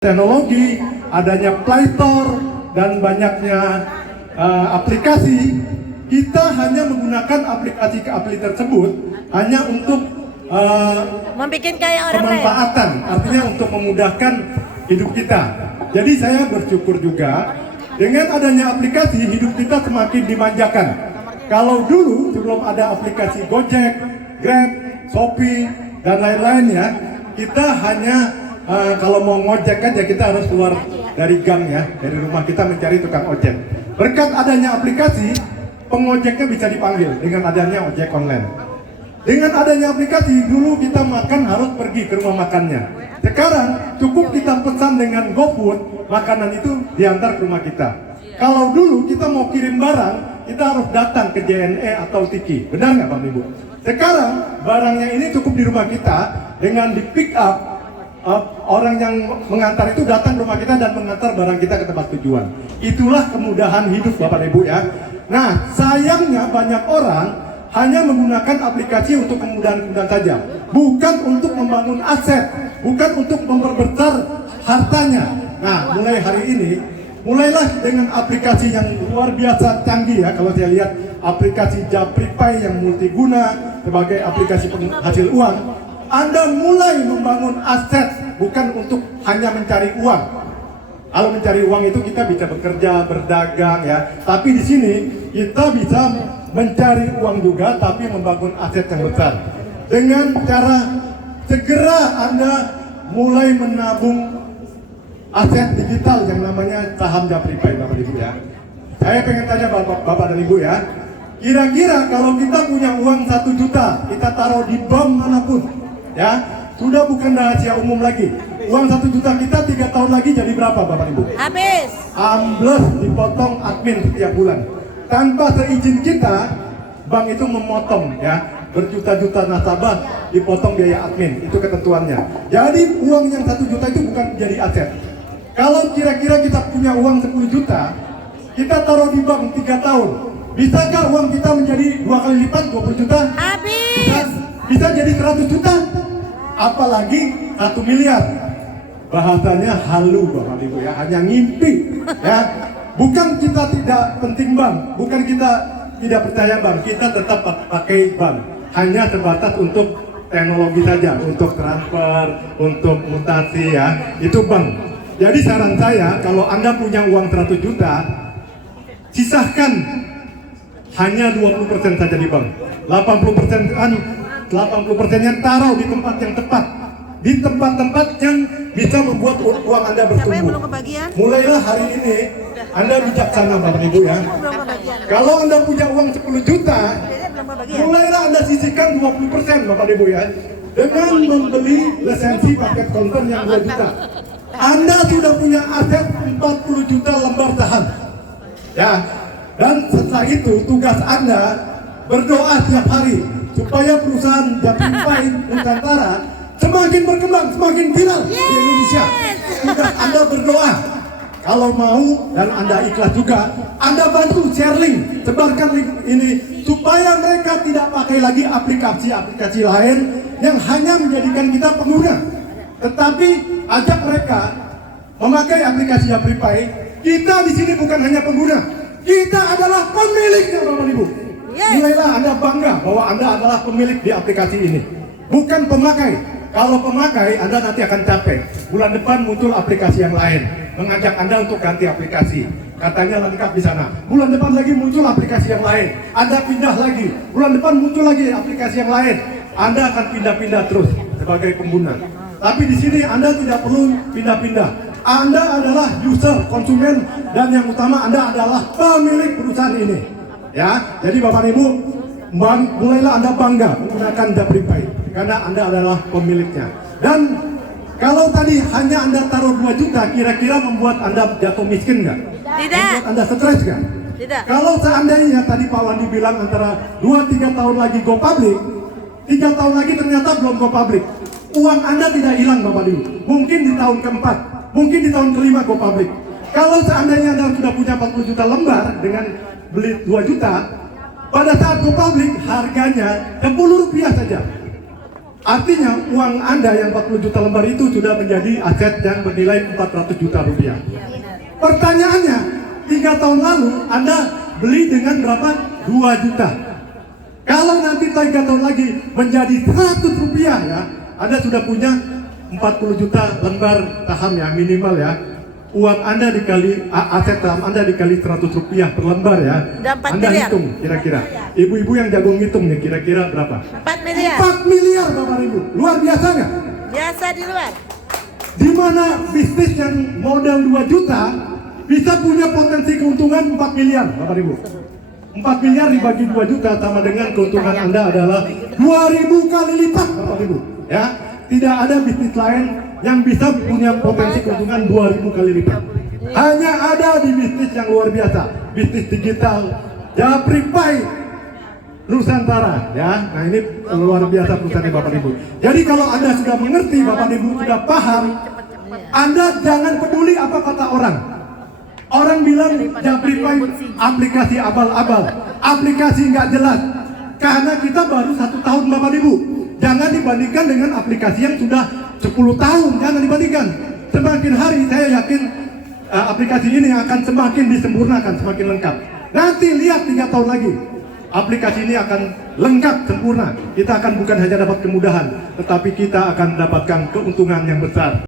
Teknologi, adanya Play Store dan banyaknya aplikasi, kita hanya menggunakan aplikasi tersebut hanya untuk membuat kayak orang lain. pemanfaatan, artinya untuk memudahkan hidup kita. Jadi saya bersyukur juga dengan adanya aplikasi, hidup kita semakin dimanjakan. Kalau dulu sebelum ada aplikasi Gojek, Grab, Shopee dan lain-lainnya, kita hanya kalau mau ngojek aja kita harus keluar dari gang ya, dari rumah kita mencari tukang ojek. Berkat adanya aplikasi, pengojeknya bisa dipanggil dengan adanya ojek online. Dengan adanya aplikasi, dulu kita makan harus pergi ke rumah makannya. Sekarang cukup kita pesan dengan GoFood, makanan itu diantar ke rumah kita. Kalau dulu kita mau kirim barang, kita harus datang ke JNE atau Tiki. Benar nggak Pak Ibu? Sekarang barangnya ini cukup di rumah kita dengan di pick up. Orang yang mengantar itu datang ke rumah kita dan mengantar barang kita ke tempat tujuan. Itulah kemudahan hidup Bapak Ibu ya. Nah, sayangnya banyak orang hanya menggunakan aplikasi untuk kemudahan-kemudahan saja, bukan untuk membangun aset, bukan untuk memperbesar hartanya. Nah, mulai hari ini, mulailah dengan aplikasi yang luar biasa canggih ya. Kalau saya lihat aplikasi Japripay yang multiguna sebagai aplikasi penghasil uang, Anda mulai membangun aset, bukan untuk hanya mencari uang. Kalau mencari uang itu kita bisa bekerja, berdagang ya. Tapi di sini kita bisa mencari uang juga, tapi membangun aset yang besar. Dengan cara segera Anda mulai menabung aset digital yang namanya saham Japripay, Bapak Ibu ya. Saya pengen tanya Bapak dan Ibu ya. Kira-kira kalau kita punya uang 1 juta, kita taruh di bank manapun, ya, sudah bukan rahasia umum lagi. Uang 1 juta kita 3 tahun lagi jadi berapa Bapak Ibu? Habis. Ambles dipotong admin setiap bulan. Tanpa seizin kita, bank itu memotong ya. Berjuta-juta nasabah dipotong biaya admin, itu ketentuannya. Jadi uang yang 1 juta itu bukan jadi aset. Kalau kira-kira kita punya uang 10 juta, kita taruh di bank 3 tahun. Bisakah uang kita menjadi 2 kali lipat, 20 juta? Habis. Bisa jadi 100 juta, apalagi 1 miliar. Bahasanya halu Bapak Ibu ya, hanya ngimpi ya. Bukan kita tidak penting bank, bukan kita tidak percaya bank, kita tetap pakai bank. Hanya terbatas untuk teknologi saja, untuk transfer, untuk mutasi ya, itu bank. Jadi saran saya, kalau Anda punya uang 100 juta, sisahkan hanya 20% saja di bank. 80%-nya taruh di tempat yang tepat, di tempat-tempat yang bisa membuat uang Anda bertumbuh. Mulailah hari ini Anda bijaksana Bapak Ibu ya. Kalau Anda punya uang 10 juta, mulailah Anda sisihkan 20% Bapak Ibu ya, dengan membeli lisensi paket konten yang 2 juta. Anda sudah punya aset 40 juta lembar saham ya. Dan setelah itu tugas Anda berdoa setiap hari supaya perusahaan Japripay Nusantara semakin berkembang, semakin viral di Indonesia. Tugas Anda berdoa. Kalau mau dan Anda ikhlas juga, Anda bantu share link, sebarkan link ini supaya mereka tidak pakai lagi aplikasi-aplikasi lain yang hanya menjadikan kita pengguna. Tetapi ajak mereka memakai aplikasi Japripay. Kita di sini bukan hanya pengguna, kita adalah pemiliknya Bapak Ibu. Mulailah Anda bangga bahwa Anda adalah pemilik di aplikasi ini, bukan pemakai. Kalau pemakai, Anda nanti akan capek. Bulan depan muncul aplikasi yang lain, mengajak Anda untuk ganti aplikasi. Katanya lengkap di sana. Bulan depan lagi muncul aplikasi yang lain, Anda pindah lagi. Bulan depan muncul lagi aplikasi yang lain, Anda akan pindah-pindah terus sebagai pengguna. Tapi di sini Anda tidak perlu pindah-pindah. Anda adalah user, konsumen, dan yang utama Anda adalah pemilik perusahaan ini. Ya, jadi Bapak Ibu, mulailah Anda bangga menggunakan Japripay karena Anda adalah pemiliknya. Dan kalau tadi hanya Anda taruh 2 juta, kira-kira membuat Anda jatuh miskin nggak? Tidak. Membuat Anda stres nggak? Tidak. Kalau seandainya tadi Pak Wandi bilang antara 2-3 tahun lagi go public, 3 tahun lagi ternyata belum go public, uang Anda tidak hilang Bapak Ibu. Mungkin di tahun keempat, mungkin di tahun kelima go public. Kalau seandainya Anda sudah punya 40 juta lembar dengan beli 2 juta, pada saat go public harganya 10 rupiah saja. Artinya uang Anda yang 40 juta lembar itu sudah menjadi aset yang bernilai 400 juta rupiah. Pertanyaannya, 3 tahun lalu Anda beli dengan berapa? 2 juta. Kalau nanti 3 tahun lagi menjadi 100 rupiah ya, Anda sudah punya 40 juta lembar saham ya, minimal ya. Uang Anda dikali, aset saham Anda dikali 100 rupiah per lembar ya. Udah 4 Anda miliar. hitung kira-kira. Ibu-ibu yang jago ngitung nih, kira-kira berapa? 4 miliar. 4 miliar Bapak Ibu. Luar biasa nggak? Biasa di luar. Di mana bisnis yang modal 2 juta bisa punya potensi keuntungan 4 miliar Bapak Ibu. 4 miliar dibagi 2 juta sama dengan keuntungan Anda adalah 2.000 kali lipat Bapak Ibu. Ya, tidak ada bisnis lain yang bisa punya potensi keuntungan 2.000 kali lipat. Hanya ada di bisnis yang luar biasa, bisnis digital Japri Pay Nusantara ya. Nah, ini luar biasa perusahaan Bapak Ibu. Jadi kalau Anda sudah mengerti, Bapak Ibu sudah paham, Anda jangan peduli apa kata orang. Orang bilang Japri Pay aplikasi abal-abal, aplikasi nggak jelas. Karena kita baru 1 tahun Bapak Ibu. Jangan dibandingkan dengan aplikasi yang sudah 10 tahun, jangan dibandingkan. Semakin hari saya yakin aplikasi ini akan semakin disempurnakan, semakin lengkap. Nanti lihat 3 tahun lagi, aplikasi ini akan lengkap, sempurna. Kita akan bukan hanya dapat kemudahan, tetapi kita akan mendapatkan keuntungan yang besar.